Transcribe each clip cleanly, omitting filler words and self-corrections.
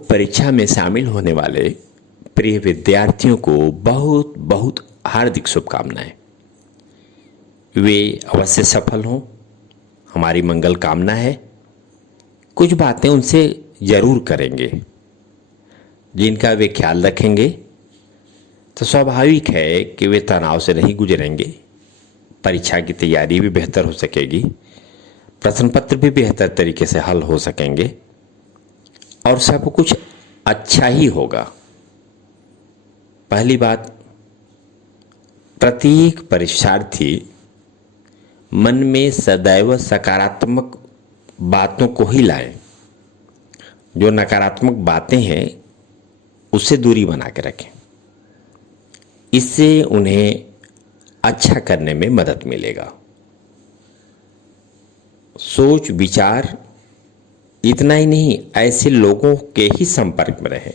Board परीक्षा में शामिल होने वाले प्रिय विद्यार्थियों को बहुत बहुत हार्दिक शुभकामनाएं। वे अवश्य सफल हों, हमारी मंगल कामना है। कुछ बातें उनसे जरूर करेंगे जिनका वे ख्याल रखेंगे तो स्वाभाविक है कि वे तनाव से नहीं गुजरेंगे, परीक्षा की तैयारी भी बेहतर हो सकेगी, प्रश्न पत्र भी बेहतर तरीके से हल हो सकेंगे और सब कुछ अच्छा ही होगा। पहली बात, प्रत्येक परीक्षार्थी मन में सदैव सकारात्मक बातों को ही लाएं। जो नकारात्मक बातें हैं उससे दूरी बना के रखें, इससे उन्हें अच्छा करने में मदद मिलेगा। सोच विचार इतना ही नहीं, ऐसे लोगों के ही संपर्क में रहें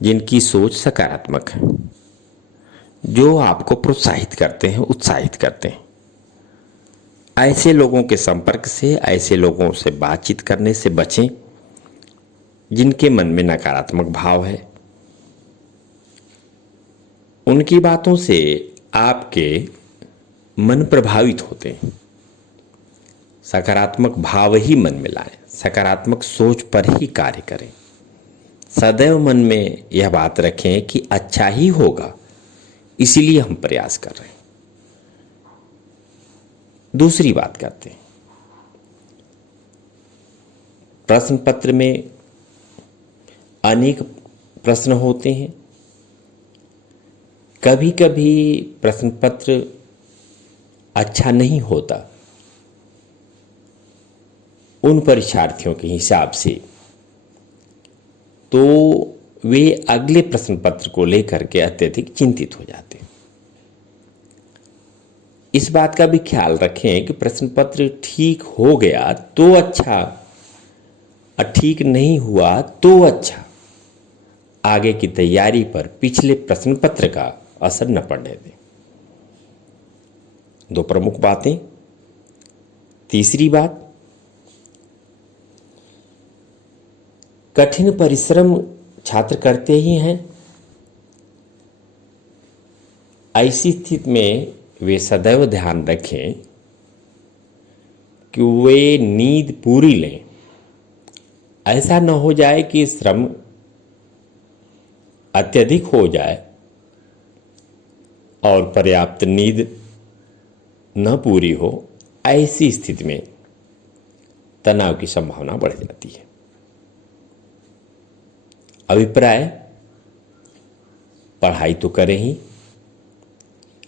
जिनकी सोच सकारात्मक है, जो आपको प्रोत्साहित करते हैं, उत्साहित करते हैं। ऐसे लोगों के संपर्क से, ऐसे लोगों से बातचीत करने से बचें जिनके मन में नकारात्मक भाव है। उनकी बातों से आपके मन प्रभावित होते हैं। सकारात्मक भाव ही मन में लाएं, सकारात्मक सोच पर ही कार्य करें। सदैव मन में यह बात रखें कि अच्छा ही होगा, इसीलिए हम प्रयास कर रहे हैं। दूसरी बात करते हैं, प्रश्न पत्र में अनेक प्रश्न होते हैं। कभी कभी प्रश्न पत्र अच्छा नहीं होता। उन परीक्षार्थियों के हिसाब से तो वे अगले प्रश्न पत्र को लेकर के अत्यधिक चिंतित हो जाते हैं। इस बात का भी ख्याल रखें कि प्रश्न पत्र ठीक हो गया तो अच्छा, और ठीक नहीं हुआ तो अच्छा। आगे की तैयारी पर पिछले प्रश्न पत्र का असर न पड़ने दें। दो प्रमुख बातें। तीसरी बात, कठिन परिश्रम छात्र करते ही हैं। ऐसी स्थिति में वे सदैव ध्यान रखें कि वे नींद पूरी लें। ऐसा न हो जाए कि श्रम अत्यधिक हो जाए और पर्याप्त नींद न पूरी हो। ऐसी स्थिति में तनाव की संभावना बढ़ जाती है। अभिप्राय, पढ़ाई तो करें ही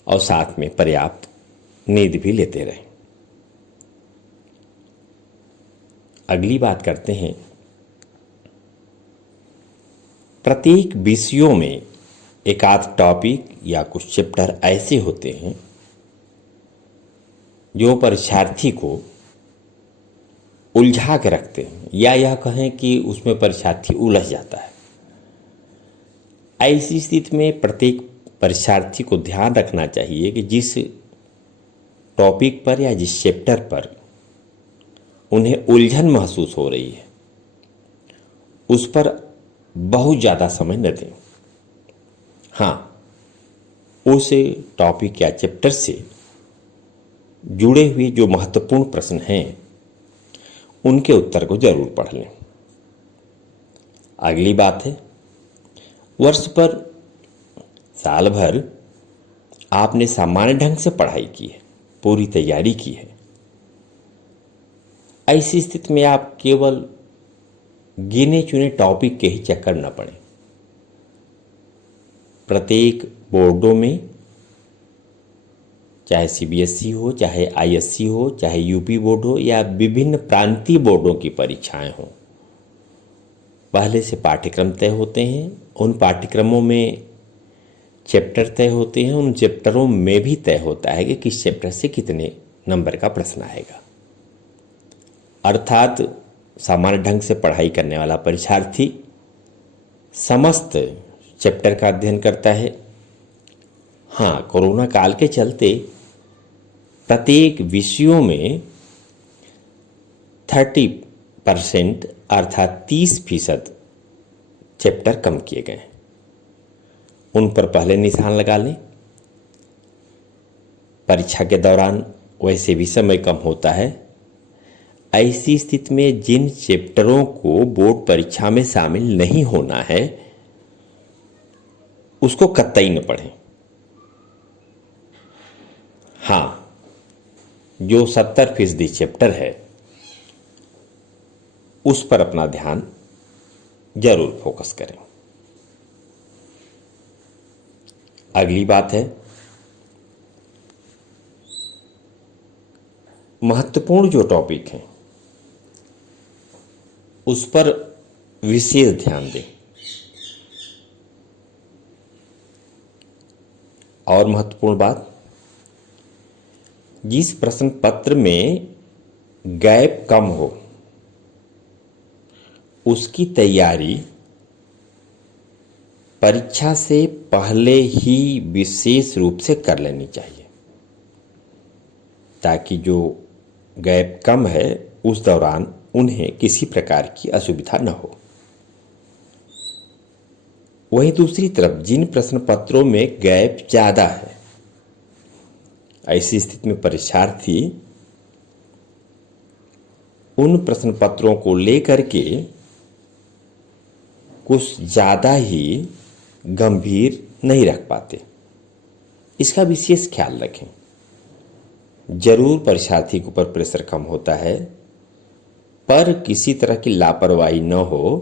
और साथ में पर्याप्त नींद भी लेते रहें। अगली बात करते हैं, प्रत्येक विषयों में एक आध टॉपिक या कुछ चैप्टर ऐसे होते हैं जो परीक्षार्थी को उलझा के रखते हैं, या यह कहें कि उसमें परीक्षार्थी उलझ जाता है। ऐसी स्थिति में प्रत्येक परीक्षार्थी को ध्यान रखना चाहिए कि जिस टॉपिक पर या जिस चैप्टर पर उन्हें उलझन महसूस हो रही है उस पर बहुत ज़्यादा समय न दें। हाँ, उस टॉपिक या चैप्टर से जुड़े हुए जो महत्वपूर्ण प्रश्न हैं उनके उत्तर को जरूर पढ़ लें। अगली बात है, वर्ष पर साल भर आपने सामान्य ढंग से पढ़ाई की है, पूरी तैयारी की है। ऐसी स्थिति में आप केवल गिने चुने टॉपिक के ही चक्कर न पड़े। प्रत्येक बोर्डों में, चाहे सीबीएसई हो, चाहे आईएससी हो, चाहे यूपी बोर्ड हो या विभिन्न प्रांतीय बोर्डों की परीक्षाएं हों, पहले से पाठ्यक्रम तय होते हैं। उन पाठ्यक्रमों में चैप्टर तय होते हैं। उन चैप्टरों में भी तय होता है कि किस चैप्टर से कितने नंबर का प्रश्न आएगा। अर्थात सामान्य ढंग से पढ़ाई करने वाला परीक्षार्थी समस्त चैप्टर का अध्ययन करता है। हाँ, कोरोना काल के चलते प्रत्येक विषयों में 30% अर्थात 30% चैप्टर कम किए गए हैं, उन पर पहले निशान लगा लें। परीक्षा के दौरान वैसे भी समय कम होता है। ऐसी स्थिति में जिन चैप्टरों को बोर्ड परीक्षा में शामिल नहीं होना है उसको कतई न पढ़ें। हाँ, जो 70% चैप्टर है उस पर अपना ध्यान जरूर फोकस करें। अगली बात है, महत्वपूर्ण जो टॉपिक है उस पर विशेष ध्यान दें। और महत्वपूर्ण बात, जिस प्रश्न पत्र में गैप कम हो उसकी तैयारी परीक्षा से पहले ही विशेष रूप से कर लेनी चाहिए, ताकि जो गैप कम है उस दौरान उन्हें किसी प्रकार की असुविधा न हो। वहीं दूसरी तरफ जिन प्रश्न पत्रों में गैप ज़्यादा है, ऐसी स्थिति में परीक्षार्थी उन प्रश्न पत्रों को लेकर के कुछ ज़्यादा ही गंभीर नहीं रख पाते। इसका विशेष ख्याल रखें। जरूर परीक्षार्थी के ऊपर प्रेशर कम होता है, पर किसी तरह की लापरवाही न हो,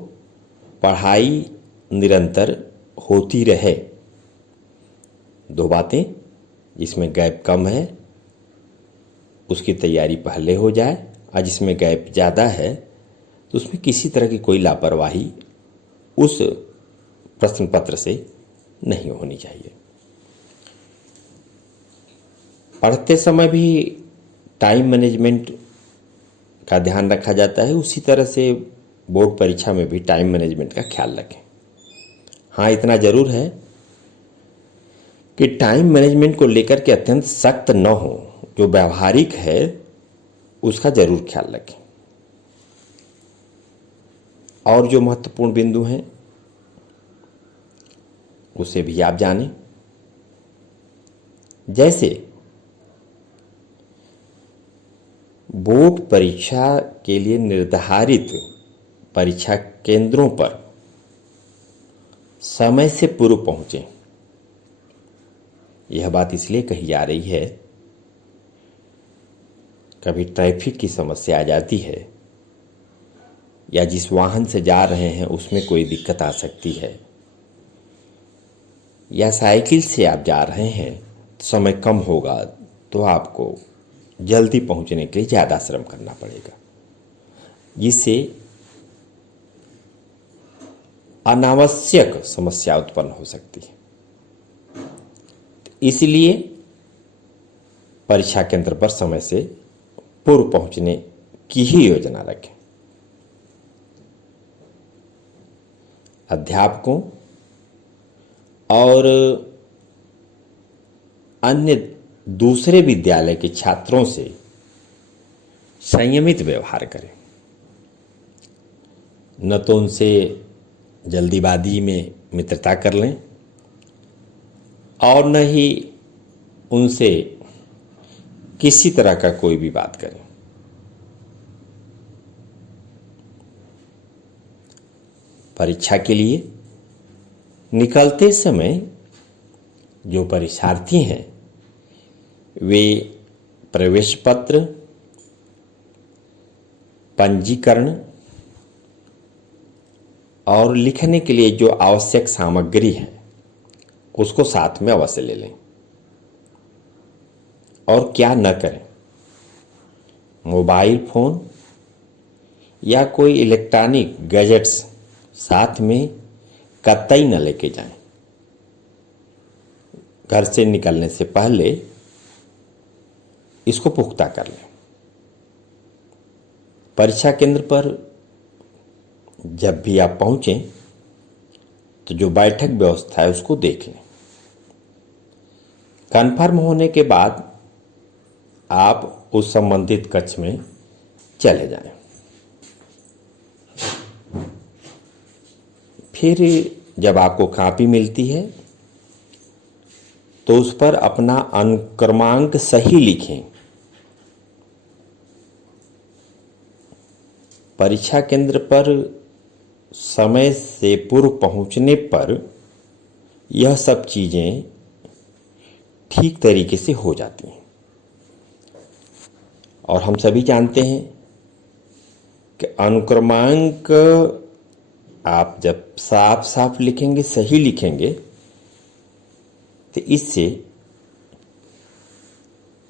पढ़ाई निरंतर होती रहे। दो बातें, जिसमें गैप कम है उसकी तैयारी पहले हो जाए, और जिसमें गैप ज़्यादा है तो उसमें किसी तरह की कोई लापरवाही उस प्रश्न पत्र से नहीं होनी चाहिए। पढ़ते समय भी टाइम मैनेजमेंट का ध्यान रखा जाता है, उसी तरह से बोर्ड परीक्षा में भी टाइम मैनेजमेंट का ख्याल रखें। हाँ, इतना जरूर है कि टाइम मैनेजमेंट को लेकर के अत्यंत सख्त न हो, जो व्यावहारिक है उसका जरूर ख्याल रखें। और जो महत्वपूर्ण बिंदु हैं उसे भी आप जानें। जैसे बोर्ड परीक्षा के लिए निर्धारित परीक्षा केंद्रों पर समय से पूर्व पहुंचें। यह बात इसलिए कही जा रही है, कभी ट्रैफिक की समस्या आ जाती है या जिस वाहन से जा रहे हैं उसमें कोई दिक्कत आ सकती है, या साइकिल से आप जा रहे हैं, समय कम होगा तो आपको जल्दी पहुंचने के लिए ज़्यादा श्रम करना पड़ेगा, जिससे अनावश्यक समस्या उत्पन्न हो सकती है। इसलिए परीक्षा केंद्र पर समय से पूर्व पहुंचने की ही योजना रखें। अध्यापकों और अन्य दूसरे विद्यालय के छात्रों से संयमित व्यवहार करें। न तो उनसे जल्दीबाजी में मित्रता कर लें और न ही उनसे किसी तरह का कोई भी बात करें। परीक्षा के लिए निकलते समय जो परीक्षार्थी हैं वे प्रवेश पत्र, पंजीकरण और लिखने के लिए जो आवश्यक सामग्री है उसको साथ में अवश्य ले लें। और क्या न करें, मोबाइल फोन या कोई इलेक्ट्रॉनिक गैजेट्स साथ में कतई न लेके जाएं। घर से निकलने से पहले इसको पुख्ता कर लें। परीक्षा केंद्र पर जब भी आप पहुंचें तो जो बैठक व्यवस्था है उसको देख लें। कन्फर्म होने के बाद आप उस संबंधित कक्ष में चले जाएं। फिर जब आपको कॉपी मिलती है तो उस पर अपना अनुक्रमांक सही लिखें। परीक्षा केंद्र पर समय से पूर्व पहुंचने पर यह सब चीज़ें ठीक तरीके से हो जाती हैं। और हम सभी जानते हैं कि अनुक्रमांक आप जब साफ साफ लिखेंगे, सही लिखेंगे, तो इससे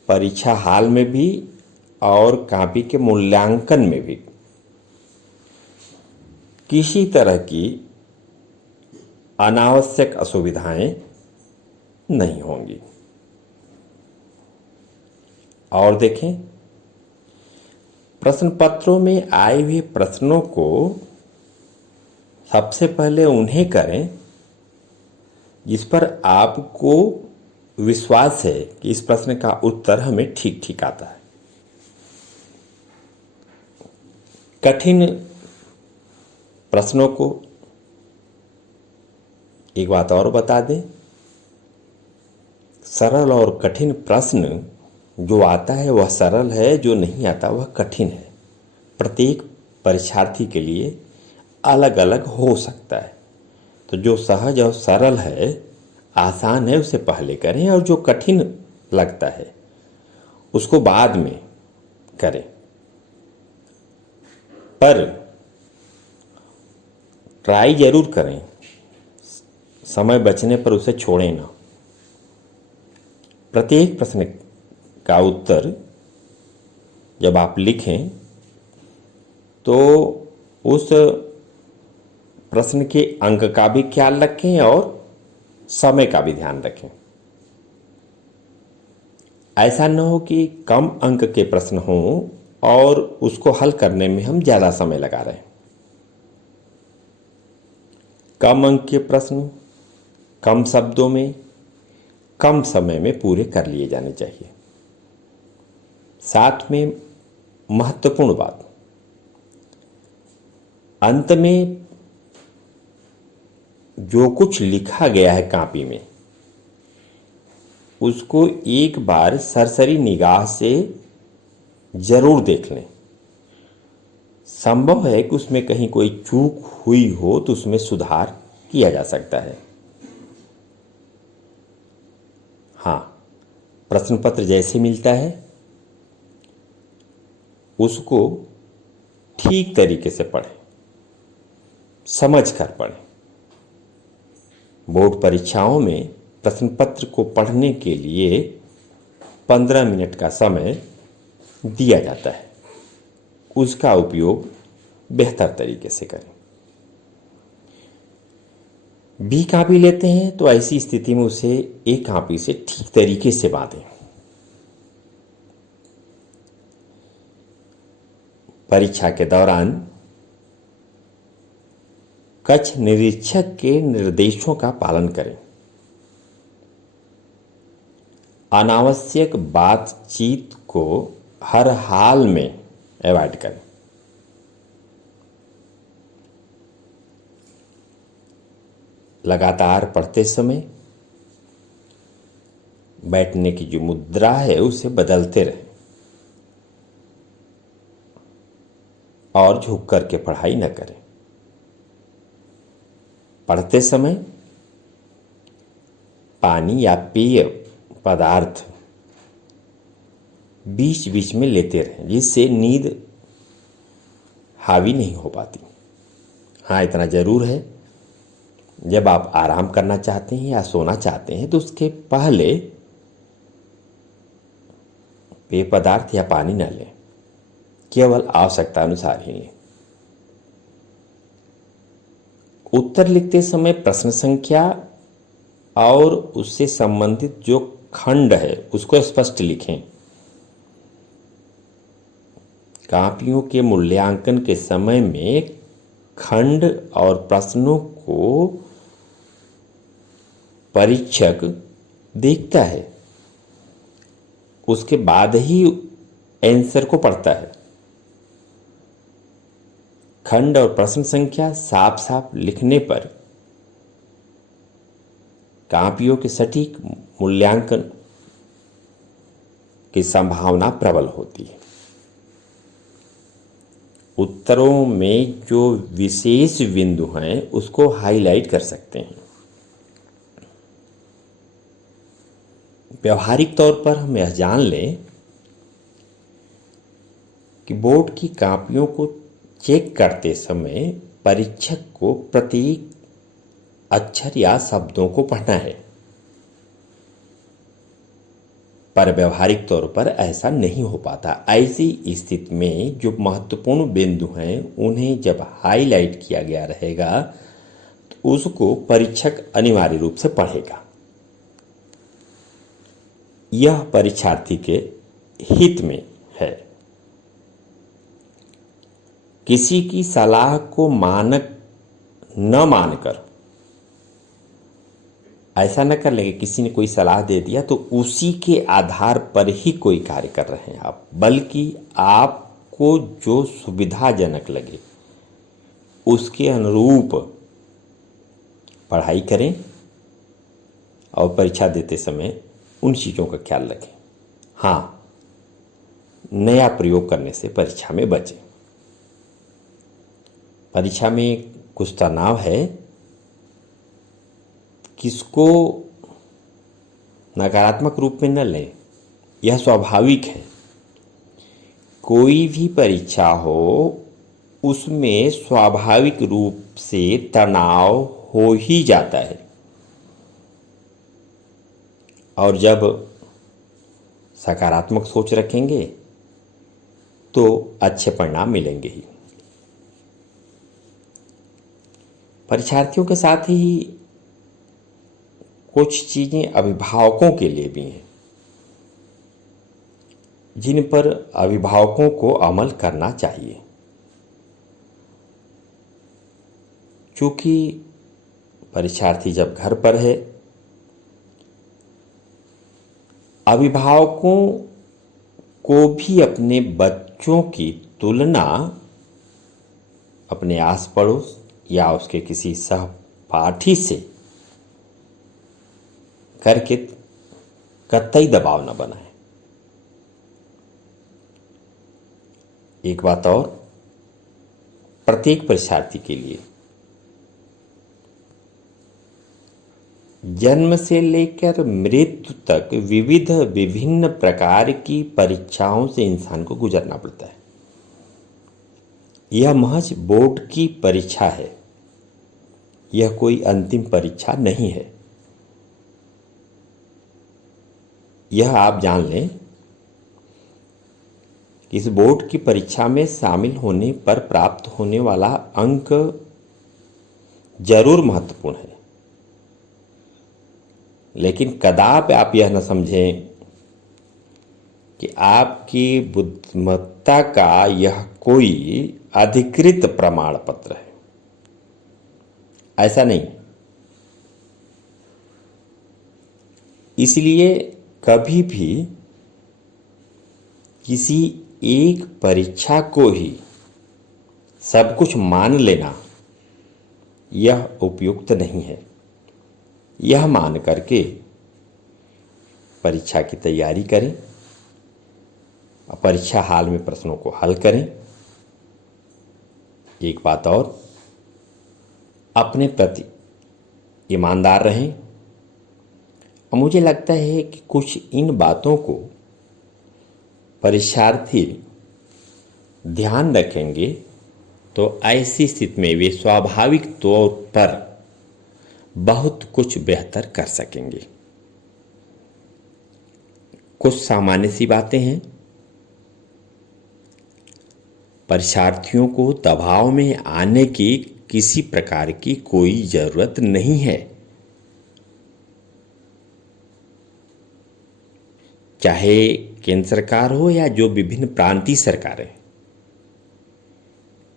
परीक्षा हाल में भी और कॉपी के मूल्यांकन में भी किसी तरह की अनावश्यक असुविधाएं नहीं होंगी। और देखें, प्रश्न पत्रों में आए हुए प्रश्नों को सबसे पहले उन्हें करें जिस पर आपको विश्वास है कि इस प्रश्न का उत्तर हमें ठीक ठीक आता है। कठिन प्रश्नों को एक बात और बता दें, सरल और कठिन प्रश्न जो आता है वह सरल है, जो नहीं आता वह कठिन है। प्रत्येक परीक्षार्थी के लिए अलग अलग हो सकता है। तो जो सहज और सरल है, आसान है, उसे पहले करें, और जो कठिन लगता है उसको बाद में करें। पर ट्राई जरूर करें, समय बचने पर उसे छोड़ें ना। प्रत्येक प्रश्न का उत्तर जब आप लिखें तो उस प्रश्न के अंक का भी ख्याल रखें और समय का भी ध्यान रखें। ऐसा न हो कि कम अंक के प्रश्न हों और उसको हल करने में हम ज़्यादा समय लगा रहे हैं। कम अंक के प्रश्न कम शब्दों में कम समय में पूरे कर लिए जाने चाहिए। साथ में महत्वपूर्ण बात, अंत में जो कुछ लिखा गया है कॉपी में उसको एक बार सरसरी निगाह से जरूर देख लें। संभव है कि उसमें कहीं कोई चूक हुई हो तो उसमें सुधार किया जा सकता है। हाँ, प्रश्न पत्र जैसे मिलता है उसको ठीक तरीके से पढ़ें, समझ कर पढ़ें। बोर्ड परीक्षाओं में प्रश्न पत्र को पढ़ने के लिए 15 मिनट का समय दिया जाता है। उसका उपयोग बेहतर तरीके से करें। बी कॉपी लेते हैं तो ऐसी स्थिति में उसे ए कॉपी से ठीक तरीके से बांधें। परीक्षा के दौरान कक्ष निरीक्षक के निर्देशों का पालन करें। अनावश्यक बातचीत को हर हाल में अवॉइड करें। लगातार पढ़ते समय बैठने की जो मुद्रा है उसे बदलते रहें और झुक करके पढ़ाई न करें। पढ़ते समय पानी या पेय पदार्थ बीच बीच में लेते रहें जिससे नींद हावी नहीं हो पाती। हाँ, इतना जरूर है, जब आप आराम करना चाहते हैं या सोना चाहते हैं तो उसके पहले पेय पदार्थ या पानी न लें, केवल आवश्यकता अनुसार ही लें। उत्तर लिखते समय प्रश्न संख्या और उससे संबंधित जो खंड है उसको स्पष्ट लिखें। कॉपियों के मूल्यांकन के समय में खंड और प्रश्नों को परीक्षक देखता है, उसके बाद ही आंसर को पढ़ता है। खंड और प्रश्न संख्या साफ साफ लिखने पर कापियों के सटीक मूल्यांकन की संभावना प्रबल होती है। उत्तरों में जो विशेष बिंदु हैं उसको हाईलाइट कर सकते हैं। व्यवहारिक तौर पर हम यह जान लें कि बोर्ड की कापियों को चेक करते समय परीक्षक को प्रत्येक अक्षर या शब्दों को पढ़ना है, पर व्यवहारिक तौर पर ऐसा नहीं हो पाता। ऐसी स्थिति में जो महत्वपूर्ण बिंदु हैं उन्हें जब हाईलाइट किया गया रहेगा तो उसको परीक्षक अनिवार्य रूप से पढ़ेगा। यह परीक्षार्थी के हित में है। किसी की सलाह को मानक न मानकर ऐसा न कर लेंगे, किसी ने कोई सलाह दे दिया तो उसी के आधार पर ही कोई कार्य कर रहे हैं आप, बल्कि आपको जो सुविधाजनक लगे उसके अनुरूप पढ़ाई करें और परीक्षा देते समय उन चीज़ों का ख्याल रखें। हाँ, नया प्रयोग करने से परीक्षा में बचें। परीक्षा में कुछ तनाव है, किसको नकारात्मक रूप में न लें, यह स्वाभाविक है। कोई भी परीक्षा हो उसमें स्वाभाविक रूप से तनाव हो ही जाता है, और जब सकारात्मक सोच रखेंगे तो अच्छे परिणाम मिलेंगे ही। परीक्षार्थियों के साथ ही कुछ चीज़ें अभिभावकों के लिए भी हैं जिन पर अभिभावकों को अमल करना चाहिए। चूँकि परीक्षार्थी जब घर पर है, अभिभावकों को भी अपने बच्चों की तुलना अपने आस पड़ोस या उसके किसी सहपाठी से करके कतई दबाव न बनाए। एक बात और, प्रत्येक परीक्षार्थी के लिए जन्म से लेकर मृत्यु तक विभिन्न प्रकार की परीक्षाओं से इंसान को गुजरना पड़ता है। यह महज बोर्ड की परीक्षा है, यह कोई अंतिम परीक्षा नहीं है। यह आप जान लें कि इस बोर्ड की परीक्षा में शामिल होने पर प्राप्त होने वाला अंक जरूर महत्वपूर्ण है, लेकिन कदापि आप यह न समझें कि आपकी बुद्धिमत्ता का यह कोई अधिकृत प्रमाण पत्र है। ऐसा नहीं। इसलिए कभी भी किसी एक परीक्षा को ही सब कुछ मान लेना यह उपयुक्त नहीं है। यह मान करके परीक्षा की तैयारी करें, परीक्षा हाल में प्रश्नों को हल करें। एक बात और, अपने प्रति ईमानदार रहें। और मुझे लगता है कि कुछ इन बातों को परीक्षार्थी ध्यान रखेंगे तो ऐसी स्थिति में वे स्वाभाविक तौर पर बहुत कुछ बेहतर कर सकेंगे। कुछ सामान्य सी बातें हैं। परीक्षार्थियों को दबाव में आने की किसी प्रकार की कोई जरूरत नहीं है। चाहे केंद्र सरकार हो या जो विभिन्न प्रांतीय सरकारें,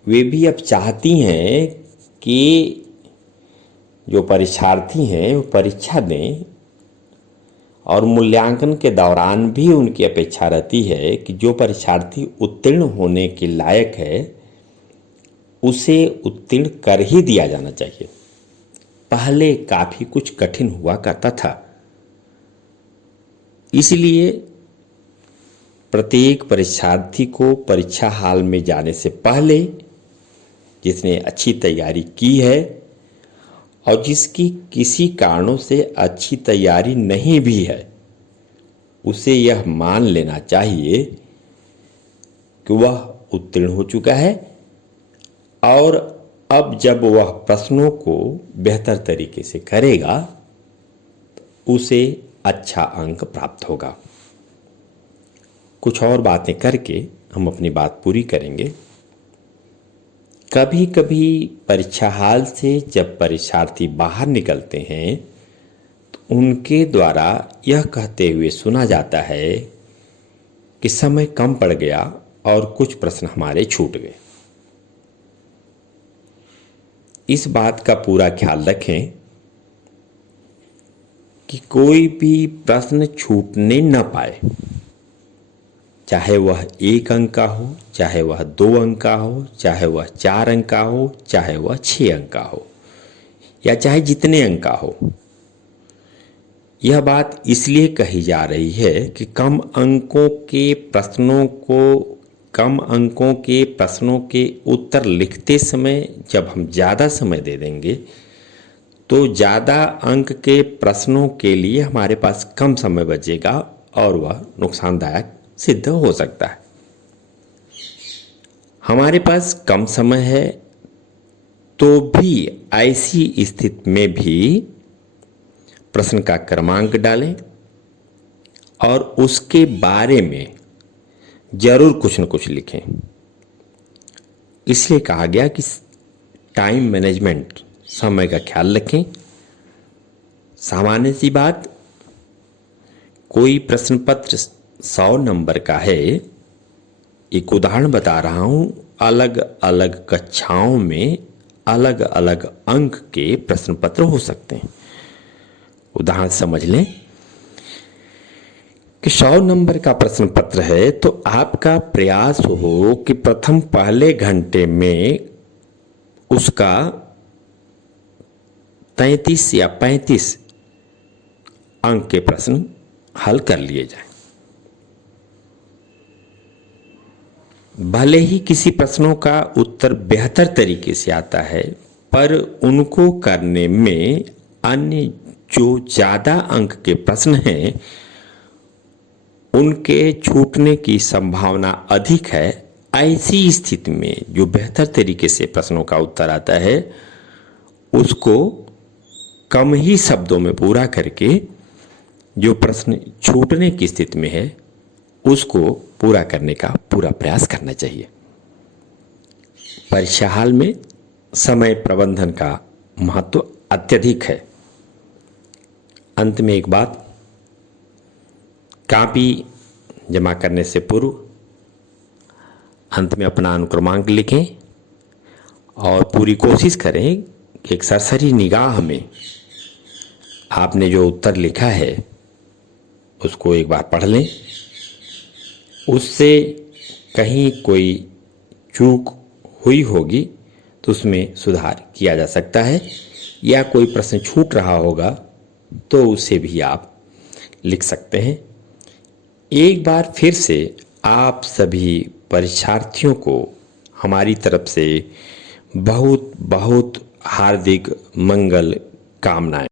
वे भी अब चाहती हैं कि जो परीक्षार्थी हैं वो परीक्षा दें, और मूल्यांकन के दौरान भी उनकी अपेक्षा रहती है कि जो परीक्षार्थी उत्तीर्ण होने के लायक है उसे उत्तीर्ण कर ही दिया जाना चाहिए। पहले काफी कुछ कठिन हुआ करता था। इसलिए प्रत्येक परीक्षार्थी को परीक्षा हाल में जाने से पहले जिसने अच्छी तैयारी की है और जिसकी किसी कारणों से अच्छी तैयारी नहीं भी है, उसे यह मान लेना चाहिए कि वह उत्तीर्ण हो चुका है और अब जब वह प्रश्नों को बेहतर तरीके से करेगा उसे अच्छा अंक प्राप्त होगा। कुछ और बातें करके हम अपनी बात पूरी करेंगे। कभी कभी परीक्षा हाल से जब परीक्षार्थी बाहर निकलते हैं तो उनके द्वारा यह कहते हुए सुना जाता है कि समय कम पड़ गया और कुछ प्रश्न हमारे छूट गए। इस बात का पूरा ख्याल रखें कि कोई भी प्रश्न छूटने न पाए, चाहे वह 1 अंक का हो, चाहे वह 2 अंक का हो, चाहे वह 4 अंक का हो, चाहे वह 6 अंक का हो, या चाहे जितने अंक का हो। यह बात इसलिए कही जा रही है कि कम अंकों के प्रश्नों के उत्तर लिखते समय जब हम ज़्यादा समय दे देंगे तो ज़्यादा अंक के प्रश्नों के लिए हमारे पास कम समय बचेगा और वह नुकसानदायक सिद्ध हो सकता है। हमारे पास कम समय है तो भी ऐसी स्थिति में भी प्रश्न का क्रमांक डालें और उसके बारे में जरूर कुछ न कुछ लिखें। इसलिए कहा गया कि टाइम मैनेजमेंट, समय का ख्याल रखें। सामान्य सी बात, कोई प्रश्न पत्र 100 नंबर का है, एक उदाहरण बता रहा हूं, अलग अलग कक्षाओं में अलग अलग अंक के प्रश्न पत्र हो सकते हैं। उदाहरण समझ लें कि 100 नंबर का प्रश्न पत्र है तो आपका प्रयास हो कि प्रथम पहले घंटे में उसका 33 या 35 अंक के प्रश्न हल कर लिए जाएं। भले ही किसी प्रश्नों का उत्तर बेहतर तरीके से आता है, पर उनको करने में अन्य जो ज़्यादा अंक के प्रश्न हैं उनके छूटने की संभावना अधिक है। ऐसी स्थिति में जो बेहतर तरीके से प्रश्नों का उत्तर आता है उसको कम ही शब्दों में पूरा करके जो प्रश्न छूटने की स्थिति में है उसको पूरा करने का पूरा प्रयास करना चाहिए। परीक्षा हाल में समय प्रबंधन का महत्व अत्यधिक है। अंत में एक बात, कॉपी जमा करने से पूर्व अंत में अपना अनुक्रमांक लिखें और पूरी कोशिश करें कि एक सरसरी निगाह में आपने जो उत्तर लिखा है उसको एक बार पढ़ लें। उससे कहीं कोई चूक हुई होगी तो उसमें सुधार किया जा सकता है, या कोई प्रश्न छूट रहा होगा तो उसे भी आप लिख सकते हैं। एक बार फिर से आप सभी परीक्षार्थियों को हमारी तरफ से बहुत बहुत हार्दिक मंगल कामनाएं।